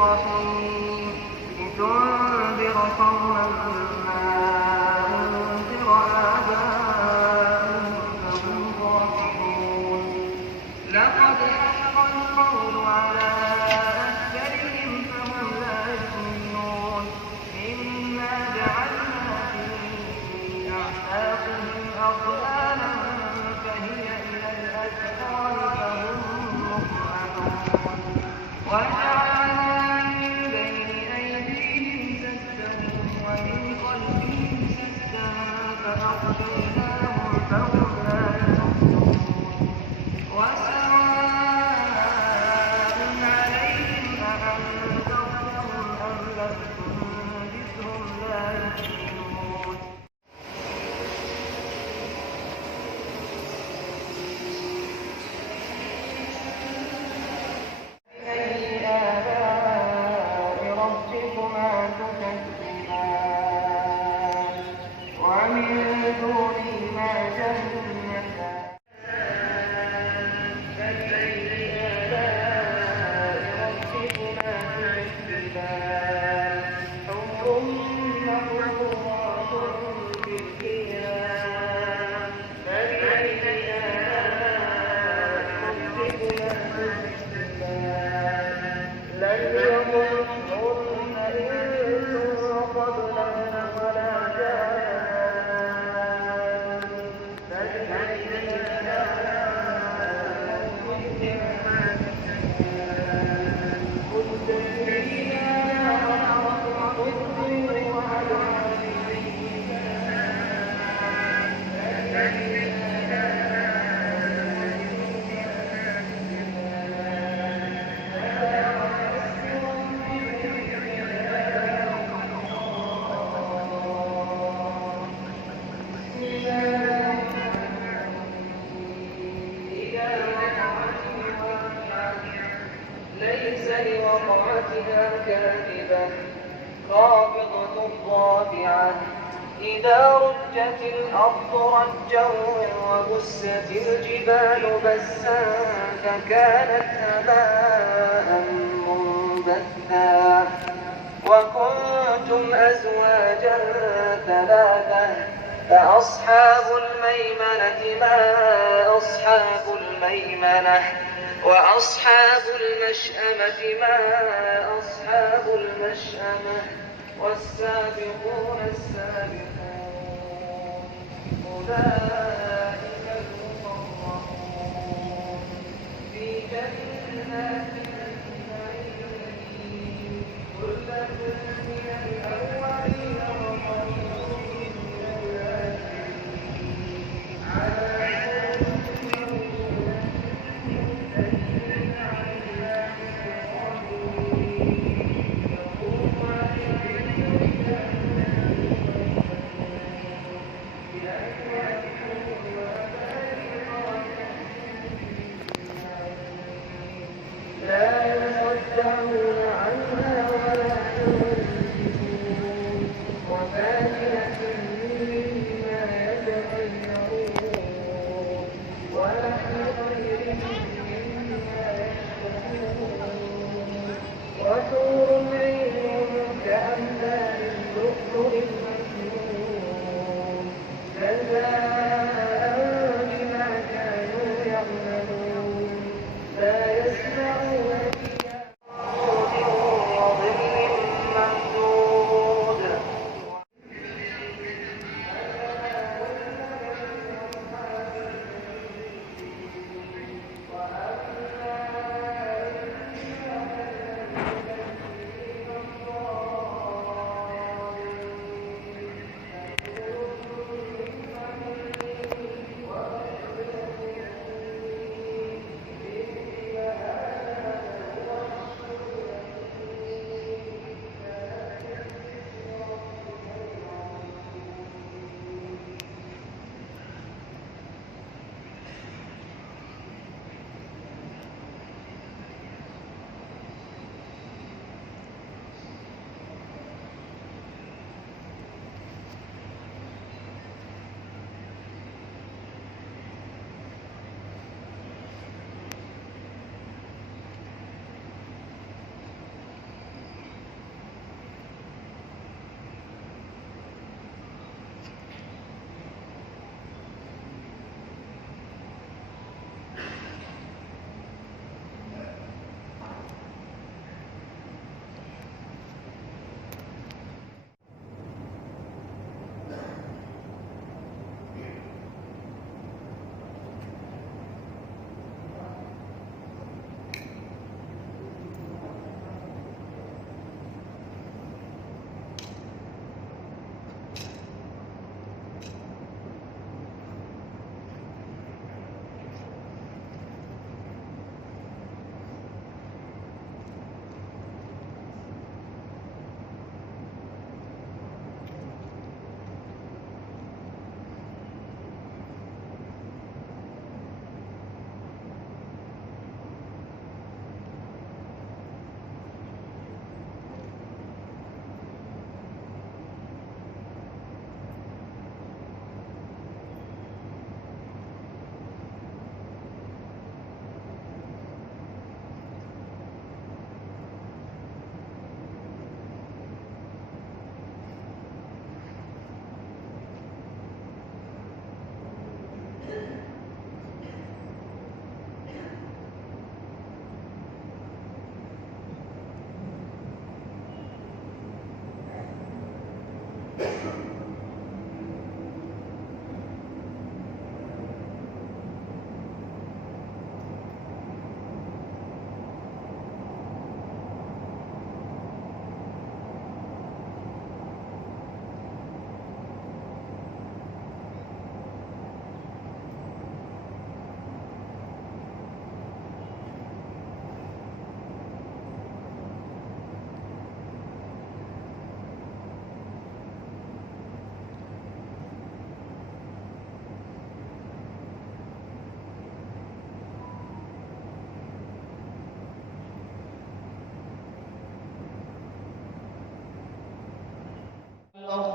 الرحيم لتنذر قوما ما أنذر آباؤهم فهم غافلون لقد حق القول على أكثرهم فهم لا يؤمنون إنا جعلنا في أعناقهم أغلالا فهي إلى الأذقان فهم مقمحون وجعلنا من بين أيديهم سدا ومن خلفهم سدا فأغشيناهم فهم لا يبصرون وسواء عليهم أأنذرتهم أم لم تنذرهم لا يؤمنون فبأي آلاء ربكما تكذبان ومن دونهما جنتان فبأي آلاء ربكما تكذبان حور مقصورات في الخيام فبأي آلاء ربكما تكذبان لم يطمثهن إنس قبلهم ولا جان فبأي آلاء ربكما تكذبان متكئين على خضر وألوان فبأي ليس لوقعتها كاذبة خافضة رافعة إذا رجت الأرض رجا وبست الجبال بسا فكانت هباء منبثا وكنتم أزواجا ثلاثة فأصحاب الميمنة ما أصحاب الميمنة وأصحاب المشأمة ما أصحاب المشأمة والسابقون السابقون أولئك المقربون في جنات النعيم ثلة من الأولين وقليل من الآخرين على لا يصدعون عنها ولا ينزفون وفاكهة مما يتخيرون ولحم طير مما يشتهون وحور عين كأمثال اللؤلؤ المكنون جزاء بما كانوا يعملون لا يسمعون فيها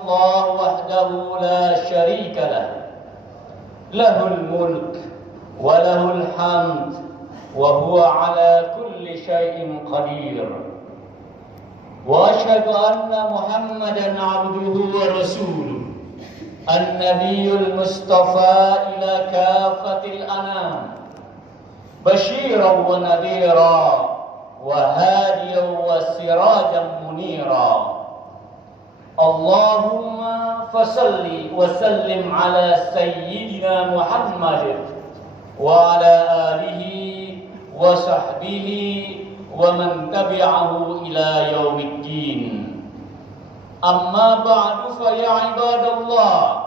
الله وحده لا شريك له له الملك وله الحمد وهو على كل شيء قدير وأشهد أن محمدا عبده ورسوله النبي المصطفى إلى كافة الأنام بشيرا ونذيرا وهاديا وسراجا منيرا اللهم فصل وسلم على سيدنا محمد وعلى آله وصحبه ومن تبعه إلى يوم الدين أما بعد فيا عباد الله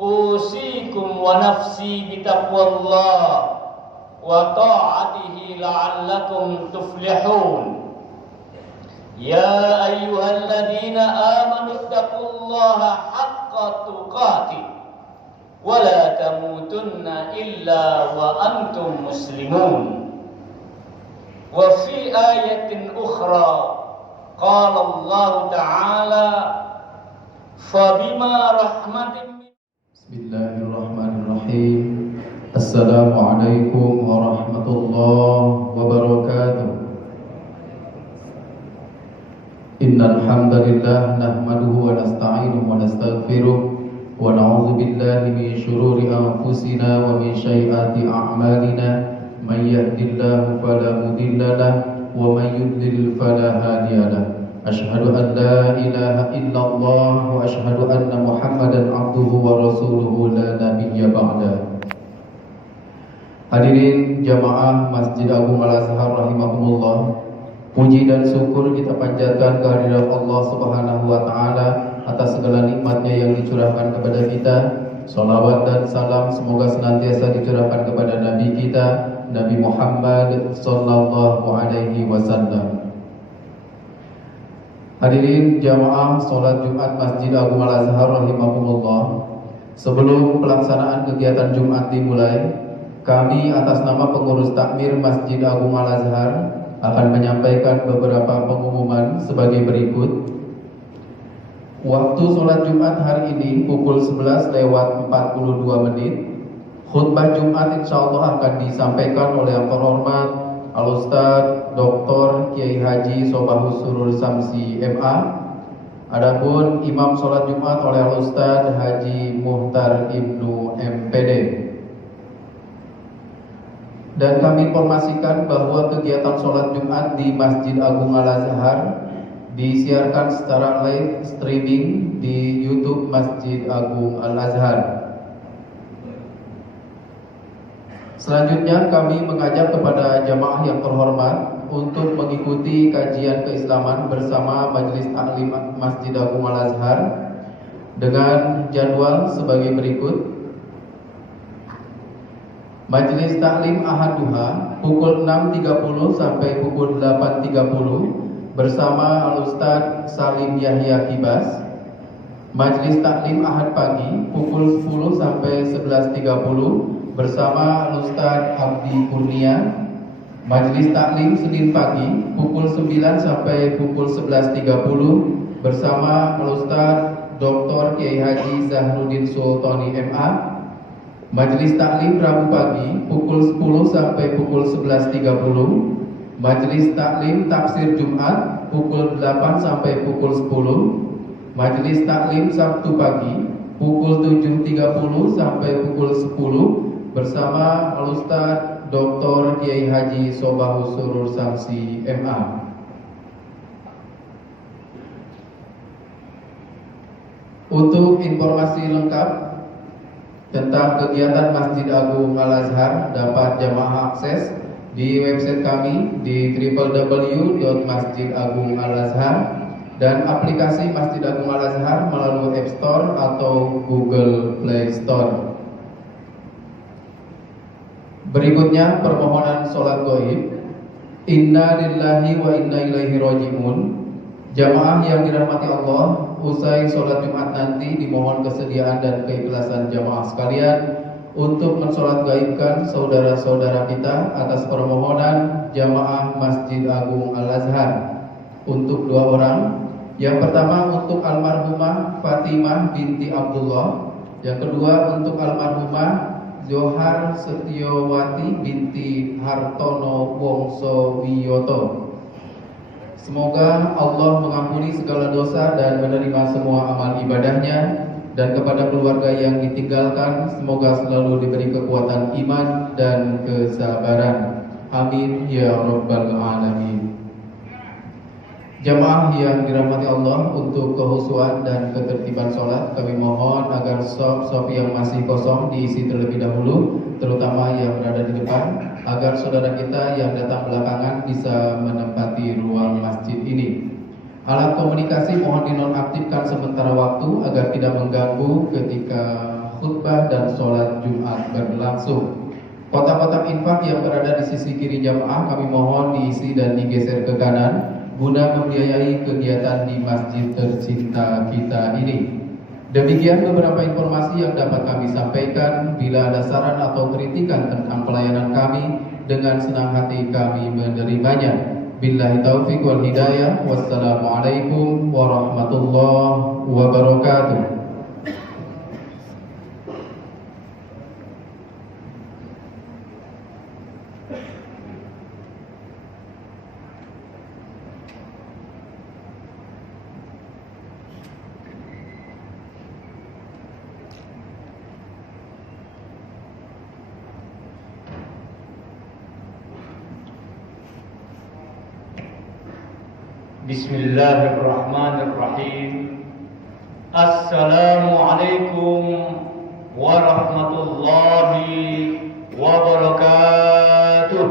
أوصيكم ونفسي بتقوى الله وطاعته لعلكم تفلحون يا أيها الذين آمنوا اتقوا الله حق تقاته ولا تموتن إلا وأنتم مسلمون وفي آية أخرى قال الله تعالى فبما رحمة بسم الله الرحمن الرحيم السلام عليكم ورحمة الله وبركاته إن الحمد لله نحمده ونستعينه ونستغفره ونعوذ بالله من شرور أنفسنا ومن سيئات أعمالنا من يهد الله فلا مضل له ومن يضلل فلا هادي له أشهد أن لا إله إلا الله وأشهد أن محمدا عبده ورسوله لا نبي بعده. Hadirin jamaah Masjid Agung Al-Azhar rahimakumullah. Puji dan syukur kita panjatkan kehadirat Allah Subhanahu wa taala atas segala nikmatnya yang dicurahkan kepada kita. Salawat dan salam semoga senantiasa dicurahkan kepada Nabi kita, Nabi Muhammad sallallahu alaihi wasallam. Hadirin jamaah salat Jumat Masjid Agung Al-Azhar rahimakumullah. Sebelum pelaksanaan kegiatan Jumat dimulai, kami atas nama pengurus takmir Masjid Agung Al-Azhar akan menyampaikan beberapa pengumuman sebagai berikut. Waktu sholat Jumat hari ini pukul 11:42. Khutbah Jumat insya Allah akan disampaikan oleh yang terhormat Al-Ustadz Dr. Kiai Haji Sobahus Surur Samsi MA. Adapun imam sholat Jumat oleh Al-Ustadz Haji Muhtar Ibnu MPD. Dan kami informasikan bahwa kegiatan sholat Jumat di Masjid Agung Al-Azhar disiarkan secara live streaming di YouTube Masjid Agung Al-Azhar. Selanjutnya kami mengajak kepada jamaah yang terhormat untuk mengikuti kajian keislaman bersama Majelis Taklim Masjid Agung Al-Azhar dengan jadwal sebagai berikut. Majelis Taklim Ahad Duha pukul 6.30 sampai pukul 8.30 bersama Al-Ustadz Salim Yahya Kibas. Majelis Taklim Ahad Pagi pukul 10 sampai 11.30 bersama Al-Ustadz Abdi Kurnia. Majelis Taklim Senin Pagi pukul 9 sampai pukul 11.30 bersama Al-Ustadz Dr. Kiai Haji Zahruddin Sultani MA. Majelis Taklim Rabu Pagi pukul 10 sampai pukul 11.30. Majelis Taklim Tafsir Jumat pukul 8 sampai pukul 10. Majelis Taklim Sabtu Pagi pukul 7.30 sampai pukul 10 bersama Al-Ustadz Dr. Kiai Haji Sobahus Surur Samsi MA. Untuk informasi lengkap tentang kegiatan Masjid Agung Al-Azhar dapat jamaah akses di website kami di www.masjidagungalazhar dan aplikasi Masjid Agung Al-Azhar melalui App Store atau Google Play Store. Berikutnya permohonan sholat gaib. Inna lillahi wa inna ilaihi raji'un. Jamaah yang dirahmati Allah, usai sholat Jumat nanti dimohon kesediaan dan keikhlasan jamaah sekalian untuk mensolat gaibkan saudara-saudara kita atas permohonan jamaah Masjid Agung Al-Azhar untuk 2 orang. Yang pertama untuk almarhumah Fatimah binti Abdullah, yang kedua untuk almarhumah Johar Setiawati binti Hartono Wongso Wiyoto. Semoga Allah mengampuni segala dosa dan menerima semua amal ibadahnya, dan kepada keluarga yang ditinggalkan semoga selalu diberi kekuatan iman dan kesabaran. Amin ya rabbal alamin. Jamaah yang dirahmati Allah, untuk kehusuan dan ketertiban sholat kami mohon agar sop yang masih kosong diisi terlebih dahulu, terutama yang berada di depan, agar saudara kita yang datang belakangan bisa menempati ruang masjid ini. Alat komunikasi mohon dinonaktifkan sementara waktu agar tidak mengganggu ketika khutbah dan sholat Jumat berlangsung. Kotak-kotak infak yang berada di sisi kiri jamaah kami mohon diisi dan digeser ke kanan guna membiayai kegiatan di masjid tercinta kita ini. Demikian beberapa informasi yang dapat kami sampaikan. Bila ada saran atau kritikan tentang pelayanan kami, dengan senang hati kami menerimanya. Billahi taufiq wal hidayah. Wassalamualaikum warahmatullahi wabarakatuh. Bismillahirrahmanirrahim. Assalamualaikum warahmatullahi wabarakatuh.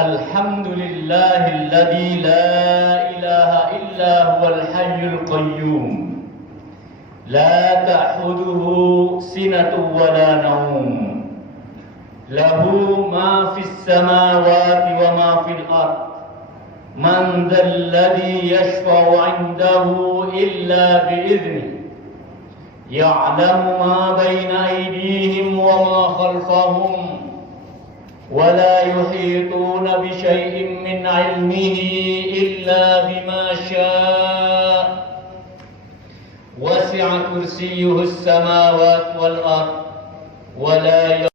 Alhamdulillahilladzi la ilaha illa huwal hayyul qayyum la ta'khudhuhu sinatun wa la nawm lahu ma fis samawati wa ma fil ard man dzalladzi yashfa'u 'indahu illa bi'idhnihi ya'lamu ma bayna aydihim wa ma khalfahum ولا يحيطون بشيء من علمه إلا بما شاء وسع كرسيه السماوات والأرض ولا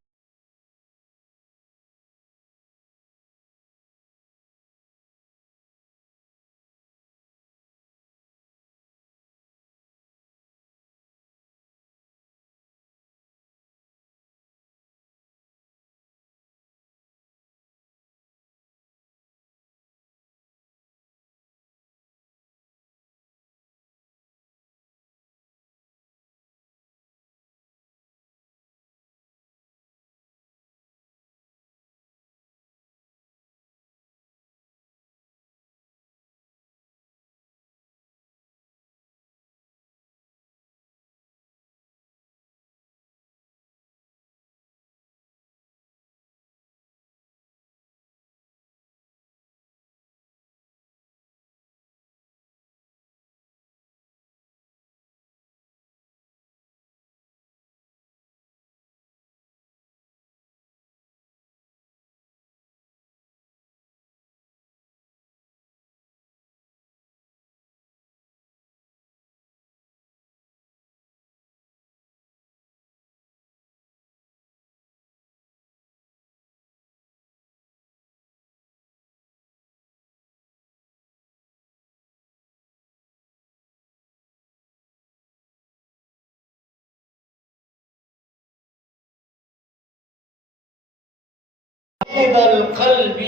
القلب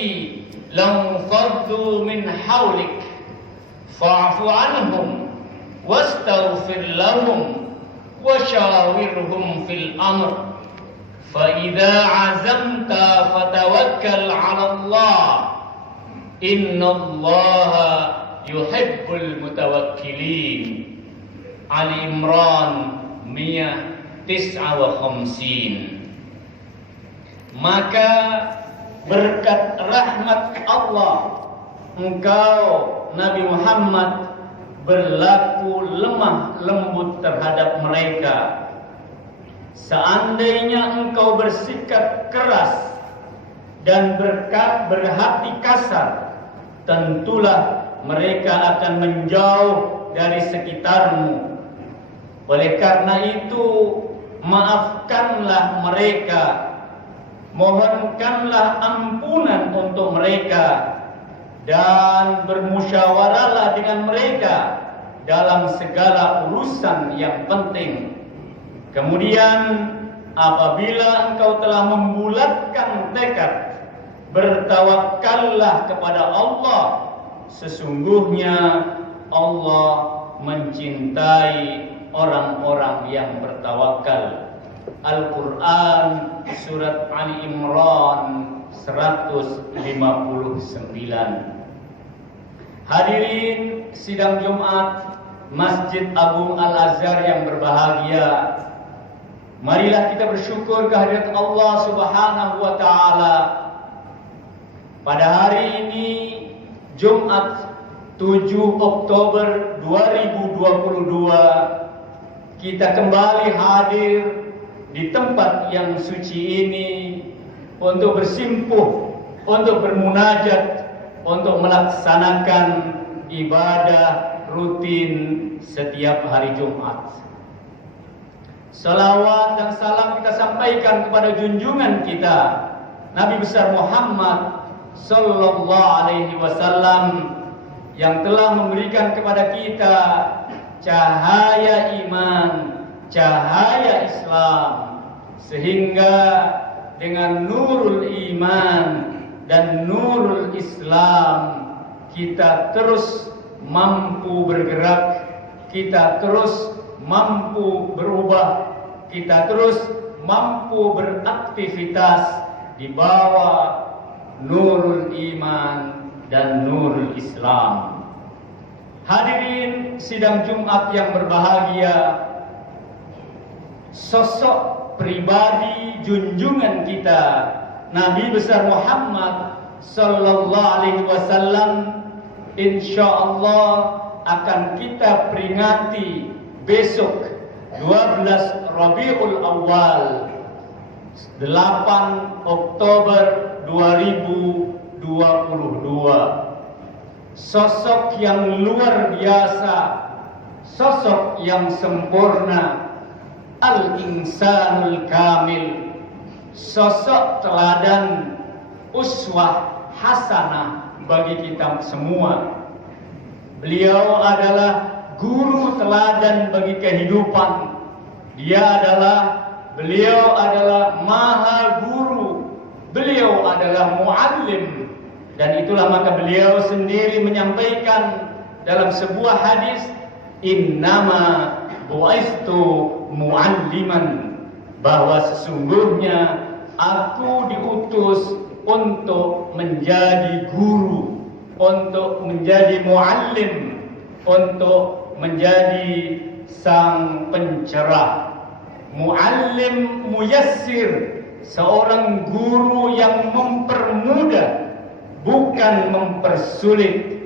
لانفضوا من حولك فاعف عنهم واستغفر لهم وشاورهم في الأمر فإذا عزمت فتوكل على الله إن الله يحب المتوكلين. Ali Imran 159. Maka berkat rahmat Allah engkau Nabi Muhammad berlaku lemah lembut terhadap mereka. Seandainya engkau bersikap keras dan berhati kasar, tentulah mereka akan menjauh dari sekitarmu. Oleh karena itu, maafkanlah mereka, mohonkanlah ampunan untuk mereka, dan bermusyawarahlah dengan mereka dalam segala urusan yang penting. Kemudian apabila engkau telah membulatkan tekad, bertawakallah kepada Allah. Sesungguhnya Allah mencintai orang-orang yang bertawakal. Al-Quran Surat Ali Imran 159. Hadirin sidang Jumat Masjid Agung Al-Azhar yang berbahagia, marilah kita bersyukur kehadirat Allah Subhanahu wa Ta'ala. Pada hari ini Jumat 7 Oktober 2022, kita kembali hadir di tempat yang suci ini untuk bersimpuh, untuk bermunajat, untuk melaksanakan ibadah rutin setiap hari Jumat. Salawat dan salam kita sampaikan kepada junjungan kita Nabi besar Muhammad sallallahu alaihi wasallam yang telah memberikan kepada kita cahaya iman, cahaya Islam, sehingga dengan nurul iman dan nurul Islam kita terus mampu bergerak, kita terus mampu berubah, kita terus mampu beraktivitas di bawah nurul iman dan nurul Islam. Hadirin sidang Jumat yang berbahagia, sosok pribadi junjungan kita Nabi besar Muhammad sallallahu alaihi wasallam insyaallah akan kita peringati besok 12 Rabiul Awal 8 Oktober 2022. Sosok yang luar biasa, sosok yang sempurna, Al-Insanul Kamil, sosok teladan, uswah hasanah bagi kita semua. Beliau adalah guru teladan bagi kehidupan. Beliau adalah maha guru. Beliau adalah muallim. Dan itulah maka beliau sendiri menyampaikan dalam sebuah hadis, innama bu'istu mualliman, bahwa sesungguhnya aku diutus untuk menjadi guru, untuk menjadi muallim, untuk menjadi sang pencerah. Muallim muyassir, seorang guru yang mempermudah, bukan mempersulit.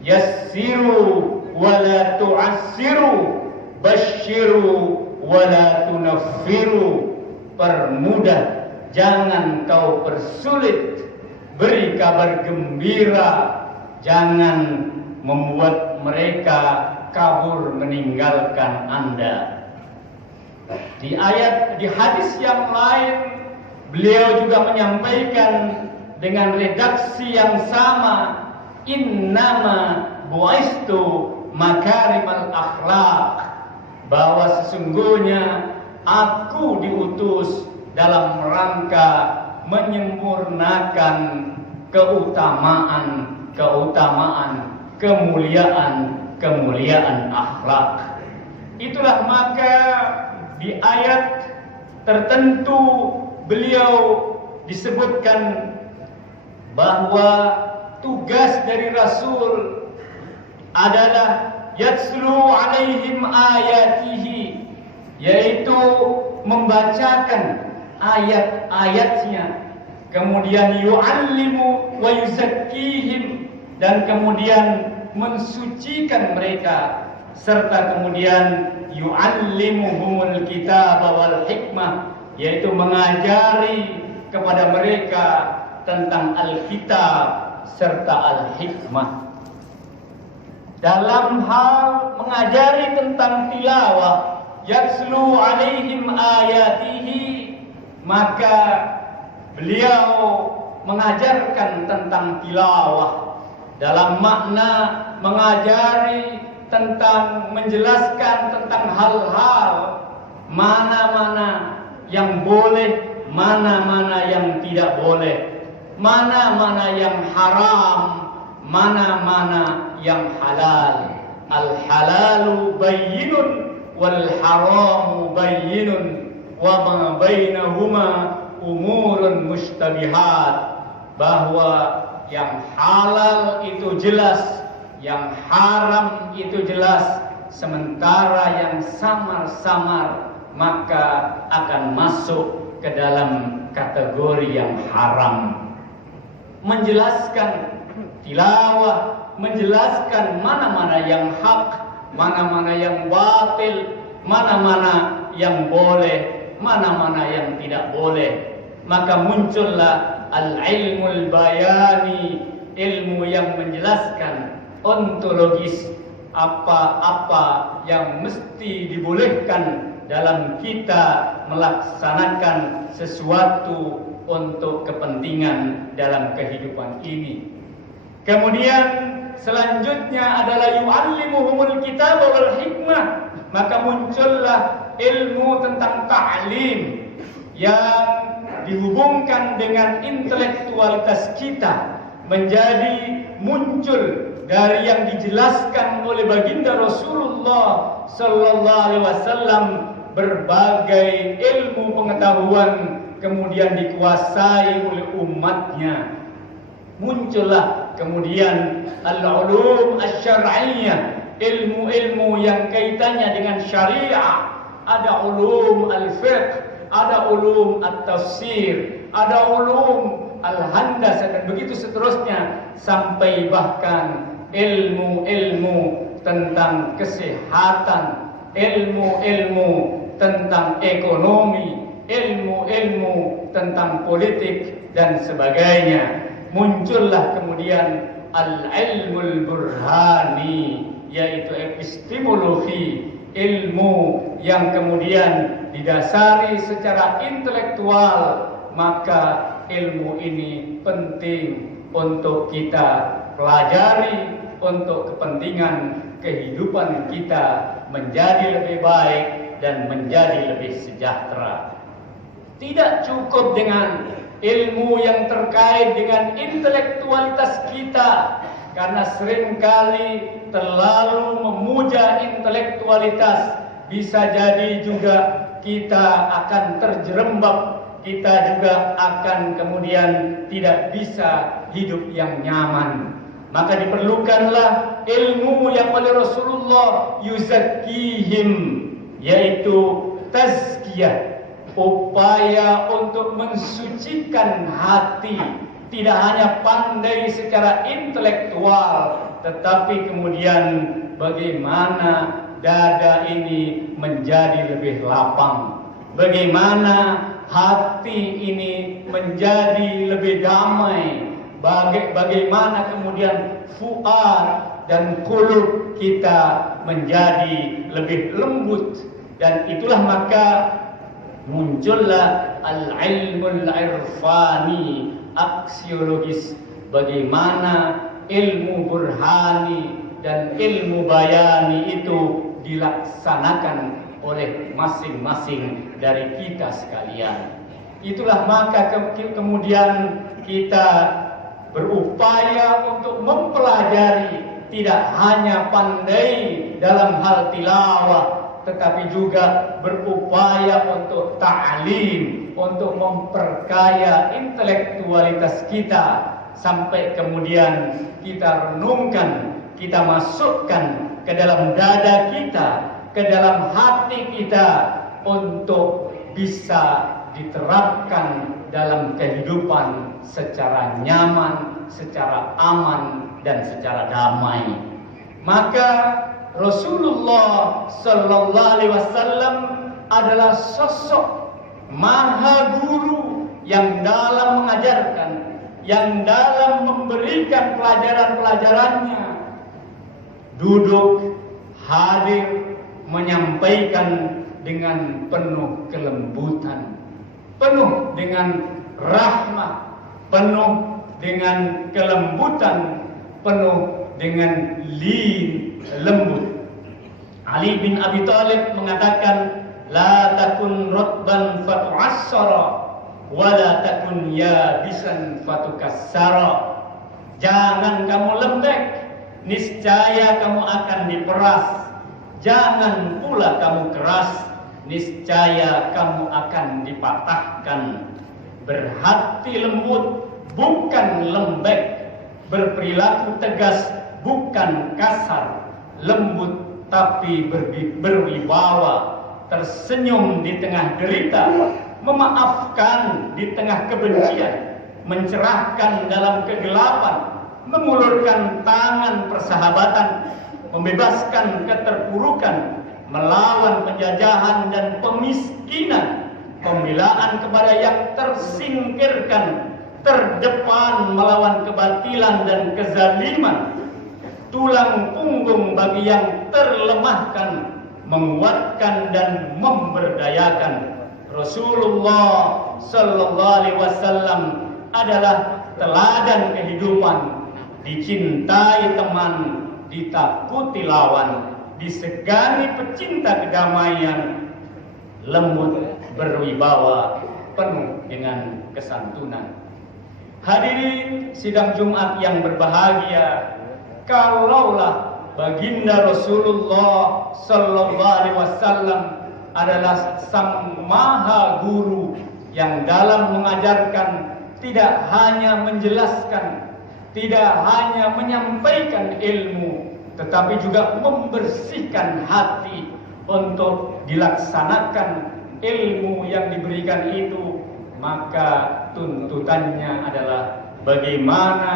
Yassiru wala tu'assiru, basyiru wala tunaffiru. Permudah, jangan kau persulit. Beri kabar gembira, jangan membuat mereka kabur meninggalkan Anda. Di hadis yang lain beliau juga menyampaikan dengan redaksi yang sama, innama bu'istu makarimal akhlaq, bahwa sesungguhnya aku diutus dalam rangka menyempurnakan keutamaan, kemuliaan akhlak. Itulah maka di ayat tertentu beliau disebutkan bahwa tugas dari Rasul adalah yatslu alaihim ayatihi, yaitu membacakan ayat-ayatnya, kemudian yu'allimu wa yuzakkihim, dan kemudian mensucikan mereka, serta kemudian yu'allimuhumul kitab wal hikmah, yaitu mengajari kepada mereka tentang Alkitab serta Al-Hikmah. Dalam hal mengajari tentang tilawah, yatslu alaihim ayatihi, maka beliau mengajarkan tentang tilawah dalam makna mengajari tentang, menjelaskan tentang hal-hal mana-mana yang boleh, mana-mana yang tidak boleh, mana-mana yang haram, mana-mana yang halal. Al-halalu bayyinun wal haramu bayyinun wa ma bainahuma umurun mushtabihat, bahwa yang halal itu jelas, yang haram itu jelas, sementara yang samar-samar maka akan masuk ke dalam kategori yang haram. Menjelaskan tilawah, menjelaskan mana-mana yang hak, mana-mana yang batil, mana-mana yang boleh, mana-mana yang tidak boleh. Maka muncullah al-ilmul bayani, ilmu yang menjelaskan ontologis, apa-apa yang mesti dibolehkan dalam kita melaksanakan sesuatu untuk kepentingan dalam kehidupan ini. Kemudian selanjutnya adalah yu'allimuhumul kitab wal hikmah, maka muncullah ilmu tentang ta'lim yang dihubungkan dengan intelektualitas kita, menjadi muncul dari yang dijelaskan oleh baginda Rasulullah sallallahu alaihi wasallam. Berbagai ilmu pengetahuan kemudian dikuasai oleh umatnya. Muncullah kemudian al-ulum asy-syar'iyyah, ilmu-ilmu yang kaitannya dengan syariah. Ada ulum al-fiqh, ada ulum at-tafsir, ada ulum al-handasah, dan begitu seterusnya, sampai bahkan ilmu-ilmu tentang kesehatan, ilmu-ilmu tentang ekonomi, ilmu-ilmu tentang politik dan sebagainya. Muncullah kemudian al-ilmul burhani, yaitu epistemologi, ilmu yang kemudian didasari secara intelektual. Maka ilmu ini penting untuk kita pelajari untuk kepentingan kehidupan kita menjadi lebih baik dan menjadi lebih sejahtera. Tidak cukup dengan ilmu yang terkait dengan intelektualitas kita, karena seringkali terlalu memuja intelektualitas, bisa jadi juga kita akan terjerembab, kita juga akan kemudian tidak bisa hidup yang nyaman. Maka diperlukanlah ilmu yang oleh Rasulullah yuzakkihim, yaitu tazkiyah, upaya untuk mensucikan hati. Tidak hanya pandai secara intelektual, tetapi kemudian bagaimana dada ini menjadi lebih lapang, bagaimana hati ini menjadi lebih damai, bagaimana kemudian fuad dan qulub kita menjadi lebih lembut. Dan itulah maka muncullah al-ilmul irfani, aksiologis, bagaimana ilmu burhani dan ilmu bayani itu dilaksanakan oleh masing-masing dari kita sekalian. Itulah maka kemudian kita berupaya untuk mempelajari, tidak hanya pandai dalam hal tilawah, tetapi juga berupaya untuk ta'lim, untuk memperkaya intelektualitas kita, sampai kemudian kita renungkan, kita masukkan ke dalam dada kita, ke dalam hati kita, untuk bisa diterapkan dalam kehidupan secara nyaman, secara aman, dan secara damai. Maka Rasulullah Sallallahu Alaihi Wasallam adalah sosok maha guru yang dalam mengajarkan, yang dalam memberikan pelajaran-pelajarannya duduk, hadir, menyampaikan dengan penuh kelembutan, penuh dengan rahmah, penuh dengan kelembutan, penuh dengan lembut. Ali bin Abi Thalib mengatakan, la takun rotban fatu'assara wa la takun yabisan fatukassara. Jangan kamu lembek, niscaya kamu akan diperas. Jangan pula kamu keras, niscaya kamu akan dipatahkan. Berhati lembut, bukan lembek. Berperilaku tegas, bukan kasar. Lembut tapi berwibawa. Tersenyum di tengah derita, memaafkan di tengah kebencian, mencerahkan dalam kegelapan, mengulurkan tangan persahabatan, membebaskan keterpurukan, melawan penjajahan dan pemiskinan, pembelaan kepada yang tersingkirkan, terdepan melawan kebatilan dan kezaliman, tulang punggung bagi yang terlemahkan, menguatkan dan memberdayakan. Rasulullah Sallallahu Alaihi Wasallam adalah teladan kehidupan, dicintai teman, ditakuti lawan, disegani pecinta kedamaian, lembut, berwibawa, penuh dengan kesantunan. Hadirin sidang Jumat yang berbahagia, kalaulah baginda Rasulullah Sallallahu Alaihi Wasallam adalah sang maha guru yang dalam mengajarkan tidak hanya menjelaskan, tidak hanya menyampaikan ilmu, tetapi juga membersihkan hati untuk dilaksanakan ilmu yang diberikan itu, maka tuntutannya adalah bagaimana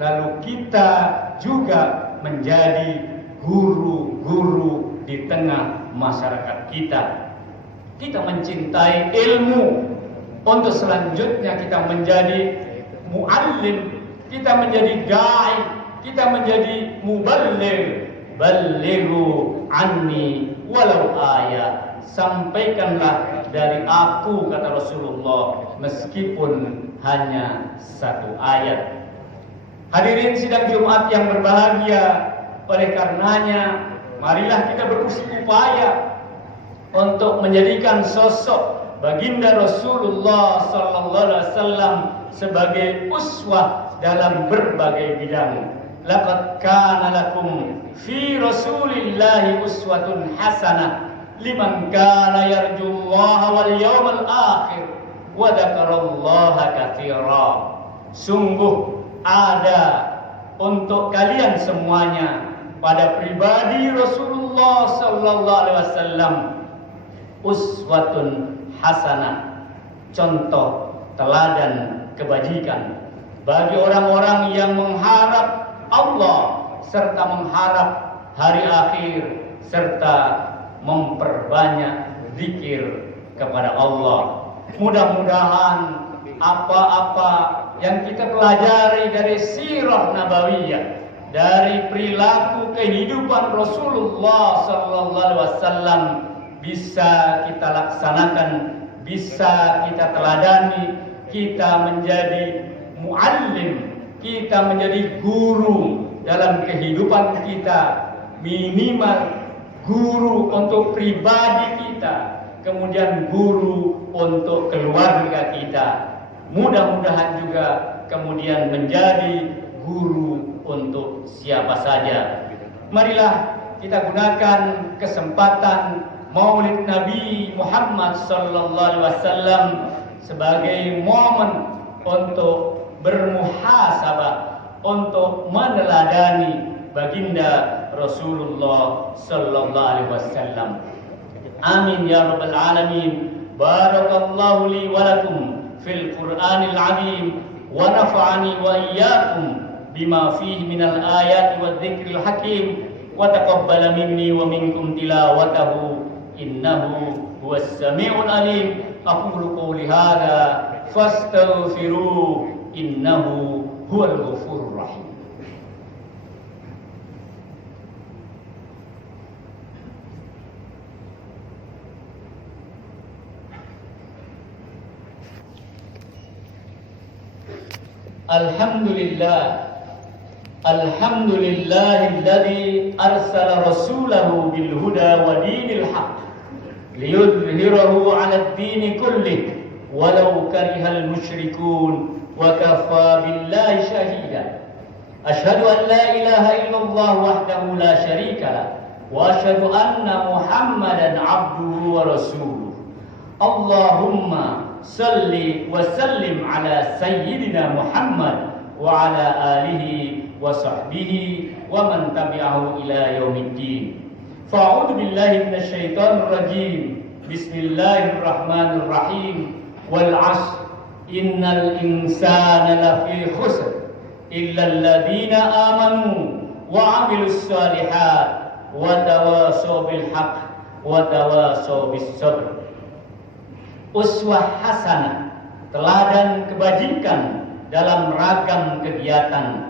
lalu kita juga menjadi guru-guru di tengah masyarakat kita. Kita mencintai ilmu untuk selanjutnya kita menjadi muallim, kita menjadi dai, kita menjadi muballigh. Ballighu anni walau ayat. Sampaikanlah dari aku, kata Rasulullah, meskipun hanya satu ayat. Hadirin sidang Jumat yang berbahagia, oleh karenanya marilah kita berupaya untuk menjadikan sosok baginda Rasulullah Sallallahu Alaihi Wasallam sebagai uswah dalam berbagai bidang. Laqad kana lakum fi Rasulillahi uswatun hasanah liman kana yarjullaha wal yawmal akhir wa dzakarallaha katsira. Sungguh ada untuk kalian semuanya pada pribadi Rasulullah Sallallahu Alaihi Wasallam uswatun hasanah, contoh teladan kebajikan bagi orang-orang yang mengharap Allah serta mengharap hari akhir serta memperbanyak zikir kepada Allah. Mudah-mudahan apa-apa yang kita pelajari dari sirah nabawiyah, dari perilaku kehidupan Rasulullah Sallallahu Alaihi Wasallam bisa kita laksanakan, bisa kita teladani, kita menjadi muallim, kita menjadi guru dalam kehidupan kita, minimal guru untuk pribadi kita, kemudian guru untuk keluarga kita. Mudah-mudahan juga kemudian menjadi guru untuk siapa saja. Marilah kita gunakan kesempatan Maulid Nabi Muhammad sallallahu alaihi wasallam sebagai momen untuk bermuhasabah, untuk meneladani baginda Rasulullah sallallahu alaihi wasallam. Amin ya rabbal alamin. Barakallahu li wa lakum fil Qur'anil azim wa nafa'ani wa iyyakum bima fihi minal ayati wadh-dhikril hakim wa taqabbala minni wa minkum tilawatahu innahu huwas samiul alim. Aqulu qawli hadza fastaghfiruhu innahu huwal ghafurur rahim. Alhamdulillahilladzi arsala rasulahu bil huda wa dinil haqq liyudhhirahu 'alad dini kullih walau karihal musyrikun wa kafa billahi shahida. Asyhadu an la ilaha illallah wahdahu la syarika lah wa asyhadu anna Muhammadan 'abduhu wa rasuluh. Allahumma salli wa sallim ala sayyidina Muhammad wa ala alihi wa sahbihi wa man tabi'ahu ila yaumiddin. Fa'udzu billahi minasy syaithanir rajim. Bismillahirrahmanirrahim. Wal 'ashr innal insana lafi khusr illa alladziina amanu wa 'amilus shalihat wa tawasaw bil haqq wa tawasaw bis sabr. Uswah hasanah, teladan kebajikan dalam ragam kegiatan,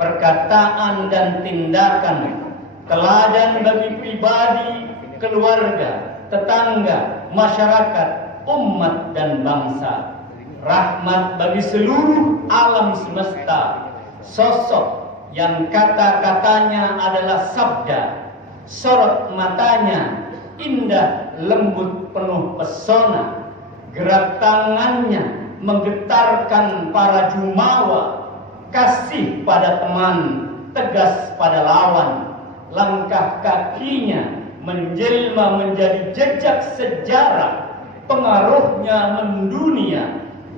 perkataan dan tindakan, teladan bagi pribadi, keluarga, tetangga, masyarakat, umat dan bangsa, rahmat bagi seluruh alam semesta, sosok yang kata-katanya adalah sabda, sorot matanya indah, lembut, penuh pesona, gerak tangannya menggetarkan para jumawa, kasih pada teman, tegas pada lawan, langkah kakinya menjelma menjadi jejak sejarah, pengaruhnya mendunia,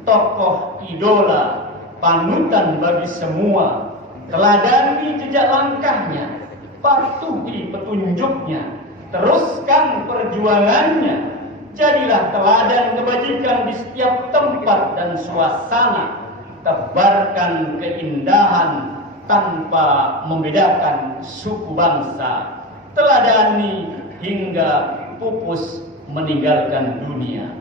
tokoh idola, panutan bagi semua. Teladani jejak langkahnya, patuhi petunjuknya, teruskan perjuangannya. Jadilah teladan kebajikan di setiap tempat dan suasana. Tebarkan keindahan tanpa membedakan suku bangsa. Teladani hingga pupus meninggalkan dunia.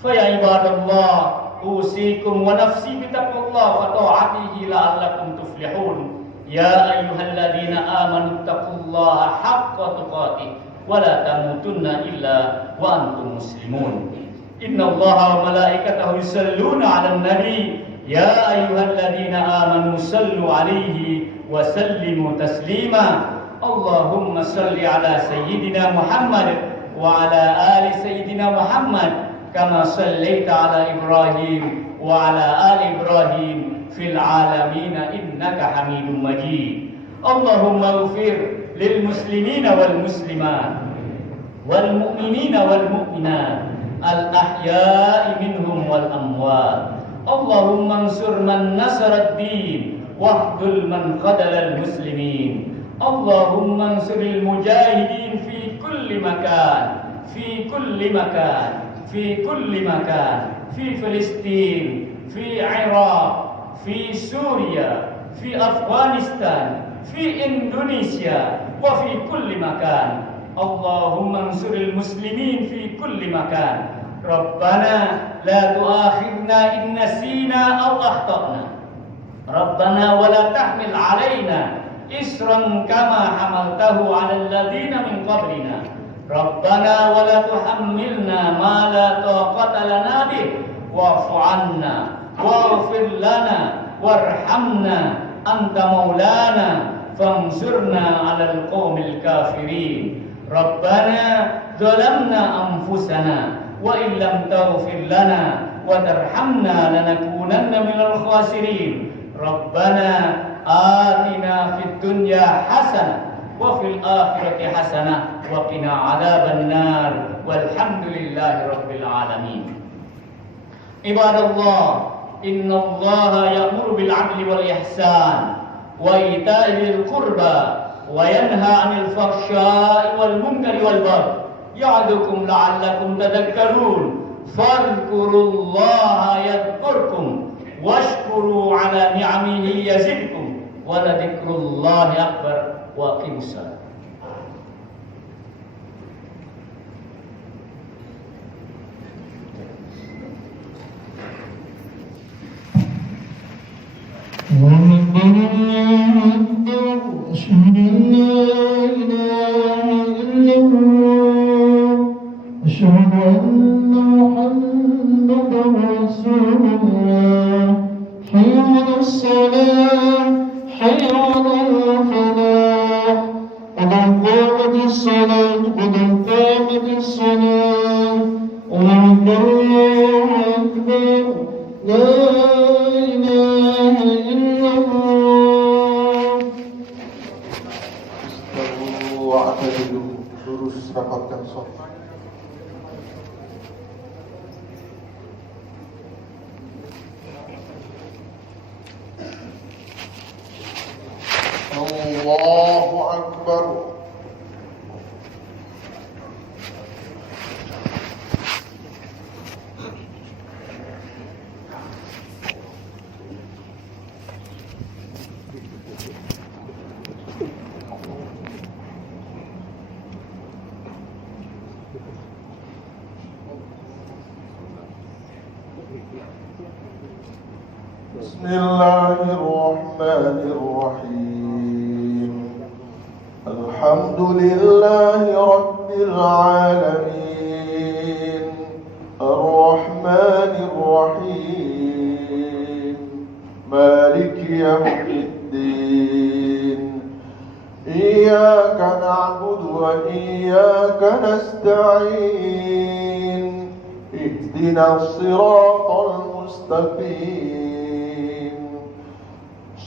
Fa ya ibadallah, usikum wa nafsi bitaqwallah wa ta'atihi la'allakum tuflihun. Ya ayyuhalladzina amanu taqullaha haqqa tuqatih wa la tamutunna illa wa antum muslimun. Innallaha wa malaikatahu yusalluna 'alan nabi ya ayyuhalladzina amanu sallu 'alaihi wa sallimu taslima. Allahumma salli ala sayyidina Muhammad wa ala ali sayyidina Muhammad kama sallaita ala Ibrahim wa ala ali Ibrahim fil alamin innaka Hamidum Majid. Allahumma ighfir lil muslimina wal muslimat wal mu'minina wal mu'minat al ahya'i minhum wal amwat. Allahumma ansur man nasara ad-din wahdul man khadala al muslimin. Allahumma ansuril mujahidin fi kulli makan, fi kulli makan, fi kulli makan, fi Filistin, fi Iraq, fi Suria, fi Afghanistan, fi Indonesia, wa fi kulli makan. Allahumma ansuril muslimin fi kulli makan. Rabbana la tu'akhidna in nasina aw akhtana. Rabbana wa la tahmil alaina isran kama hamaltahu 'alal ladzina min qablina. Rabbana wa la tuhammilna ma la taqata lana bih wa'fu 'anna waghfir lana warhamna anta maulana fansurna 'alal qaumil kafirin. Rabbana zalamna anfusana wa illam taghfir lana wa tarhamna lanakunanna minal khasirin. Rabbana atina fid dunya hasanah wa fil akhirati hasanah wa qina adzabannar walhamdulillahi rabbil alamin. Ibadallah, innallaha ya'muru bil 'adli wal ihsan wa ita'i dzil qurba wa yanha 'anil fahsya'i wal munkari wal baghi ya'dukum la'allakum tadhakkarun. Fadhkurullaha yadhkurkum washkuru 'ala ni'amihi yazidkum wa ladhikrullahi akbar wa aqimus shalah. أشهد أن محمدا رسول الله. حي على الصلاة، حي على الفلاح، قد قامت الصلاة، قد قامت الصلاة، الله أكبر، لا إله إلا الله. Lalu wa'tadilu, lurus rapatkan shaf. Allahu Akbar. Bismillahirrahmanirrahim. Alhamdulillahi Rabbil alamin, Ar-Rahmanir Rahim, Maliki yawmiddin. Iyyaka na'budu wa iyyaka nasta'in. Ihdinas siratal mustaqim,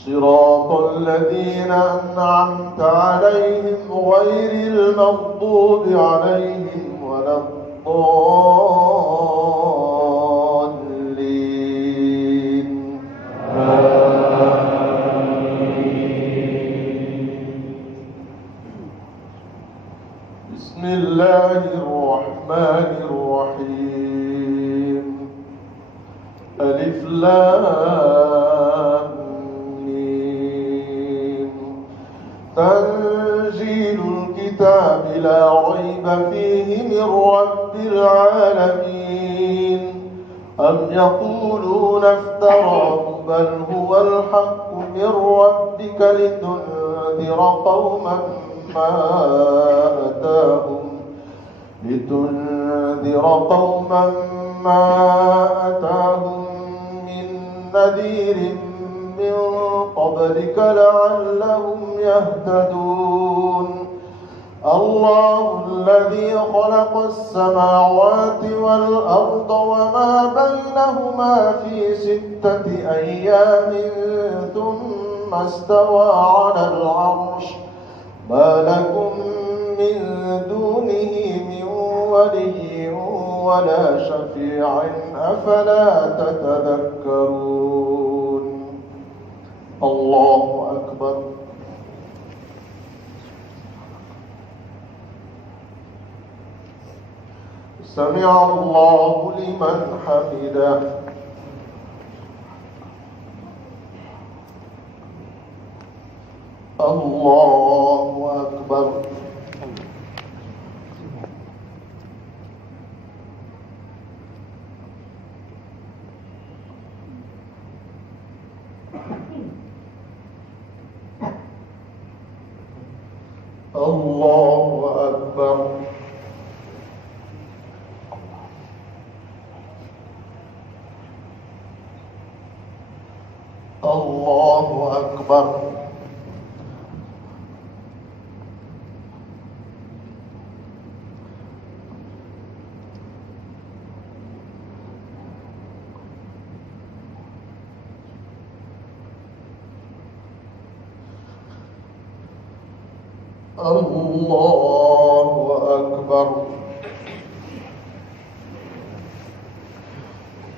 صراط الذين أنعمت عليهم غير المغضوب عليهم ولا الضالين. بسم الله الرحمن الرحيم. ألف لام تنزيل الكتاب لا ريب فيه من رب العالمين. أم يقولون افتراه بل هو الحق من ربك لتنذر قوما ما أتاهم من نذير من قبلك لعلهم يهتدون. الله الذي خلق السماوات والأرض وما بينهما في 6 أيام ثم استوى على العرش. ما لكم من دونه من ولي ولا شفيع أفلا تتذكرون. الله أكبر. سمع الله لمن حمده. الله أكبر. الله أكبر. الله أكبر. الله أكبر.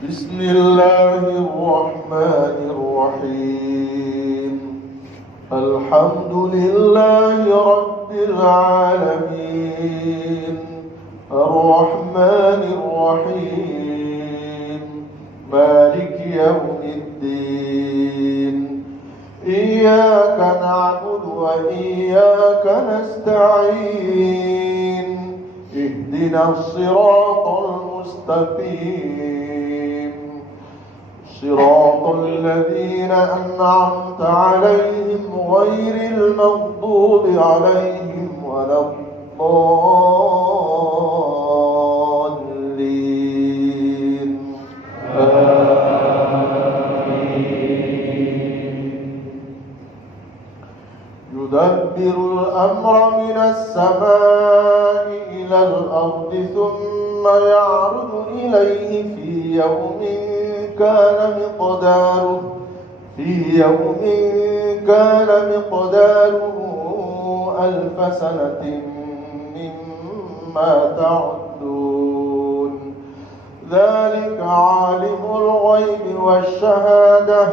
بسم الله الرحمن الرحيم. الحمد لله رب العالمين الرحمن الرحيم مالك يوم الدين. إياك نعبد وإياك نستعين. اهدنا الصراط المستقيم صراط الذين أنعمت عليهم غير المغضوب عليهم ولا الضالين. يدبر الأمر من السماء إلى الأرض ثم يعرج إليه في يوم كان مقداره 1000 سنة مما تعدون. ذلك عالم الغيب والشهادة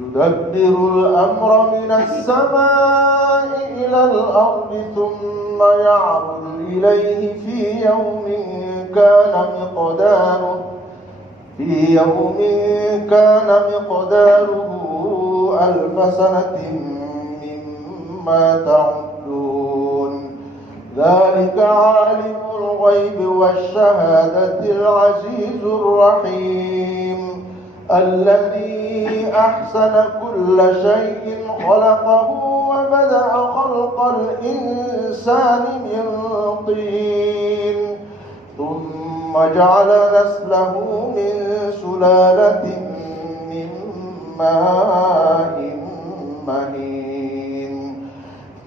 يدبر الأمر من السماء إلى الأرض ثم يعرج إليه في يوم كان مقداره 1000 سنة مما تعدون. ذلك عالم الغيب والشهادة العزيز الرحيم الذي أحسن كل شيء خلقه وبدأ خلق الإنسان من طين ثم جعل نسله من سلالة من ماء مهين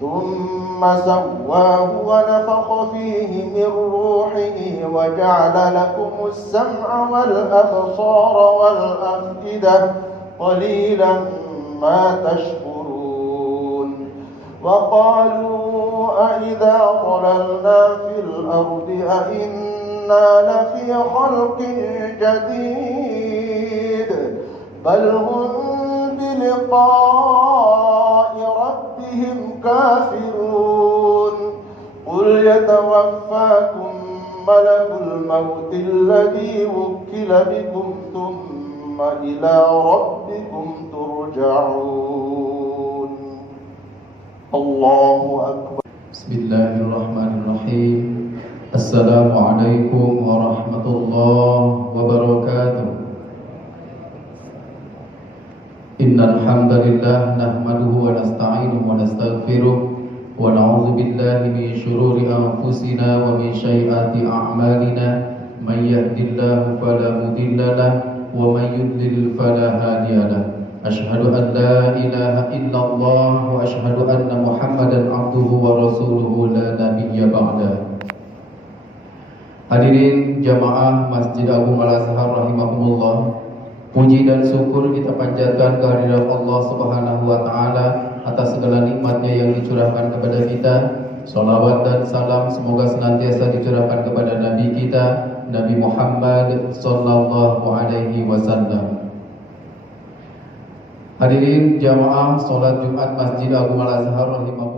ثم سواه ونفخ فيه من روحه وجعل لكم السمع والأبصار والأفئدة قليلا ما تشكرون. وقالوا أإذا ضللنا في الأرض أإنا لفي خلق جديد بل هم بلقاء ربهم كافرون. قل يتوفاكم ملك الموت الذي وكل بكم ثم إلى ربكم ترجعون. الله أكبر. Bismillahirrahmanirrahim. Assalamualaikum warahmatullahi wabarakatuh. Innal hamdalillah nahmaduhu wa nasta'inuhu wa nastaghfiruh wa na'udzu billahi min shururi anfusina wa min sayyiati a'malina. May yahdihillahu fala mudilla lahu wa may yudlil fala hadiya lahu. Asyhadu an la ilaha illallah wa asyhadu anna Muhammadan abduhu wa rasuluhu la nabiyya ba'da. Hadirin jamaah Masjid Agung Al-Azhar rahimakumullah, puji dan syukur kita panjatkan kehadirat Allah Subhanahu wa taala atas segala nikmatnya yang dicurahkan kepada kita. Salawat dan salam semoga senantiasa dicurahkan kepada Nabi kita, Nabi Muhammad sallallahu alaihi wasallam. Hadirin jamaah salat Jumat Masjid Agung Al-Azhar rahimakumullah.